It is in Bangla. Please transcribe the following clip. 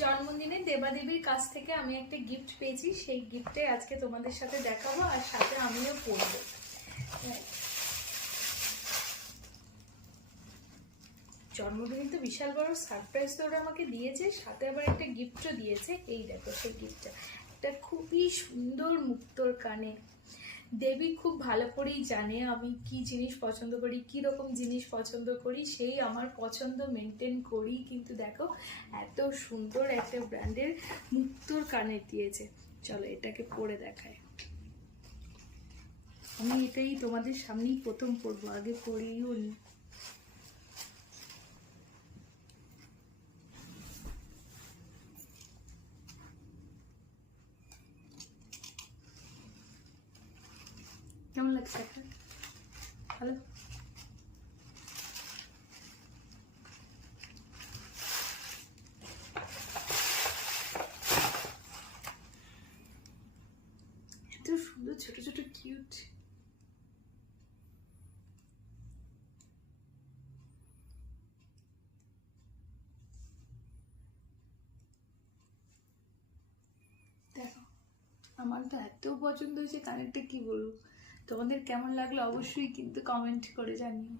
জন্মদিনে দেবাদেবীর কাছ থেকে আমি একটা গিফট পেয়েছি, সেই গিফটে আজকে তোমাদের সাথে দেখাবো আর সাথে আমিও পরবো। জন্মদিনে তো বিশাল বড় সারপ্রাইজ তো ওরা আমাকে দিয়েছে, সাথে আবার একটা গিফটও দিয়েছে। এই দেখো সেই গিফটটা, একটা খুবই সুন্দর মুক্তোর কানে। দেবী খুব ভালো করেই জানে আমি কি জিনিস পছন্দ করি, কি রকম জিনিস পছন্দ করি, সেই আমার পছন্দ মেনটেন করি। কিন্তু দেখো এত সুন্দর একটা ব্র্যান্ডের মুক্তোর কানে দিয়েছে। চলো এটাকে পরে দেখায়। আমি এটাই তোমাদের সামনেই প্রথম পরবো, আগে পরেইও নি। কেমন লাগছে একটা? ভালো। এত সুন্দর ছোট ছোট কিউট। দেখো আমার তো এত পছন্দ হয়েছে কানেরটা, কি বলবো। তোমাদের কেমন লাগলো অবশ্যই কিন্তু কমেন্ট করে জানিও।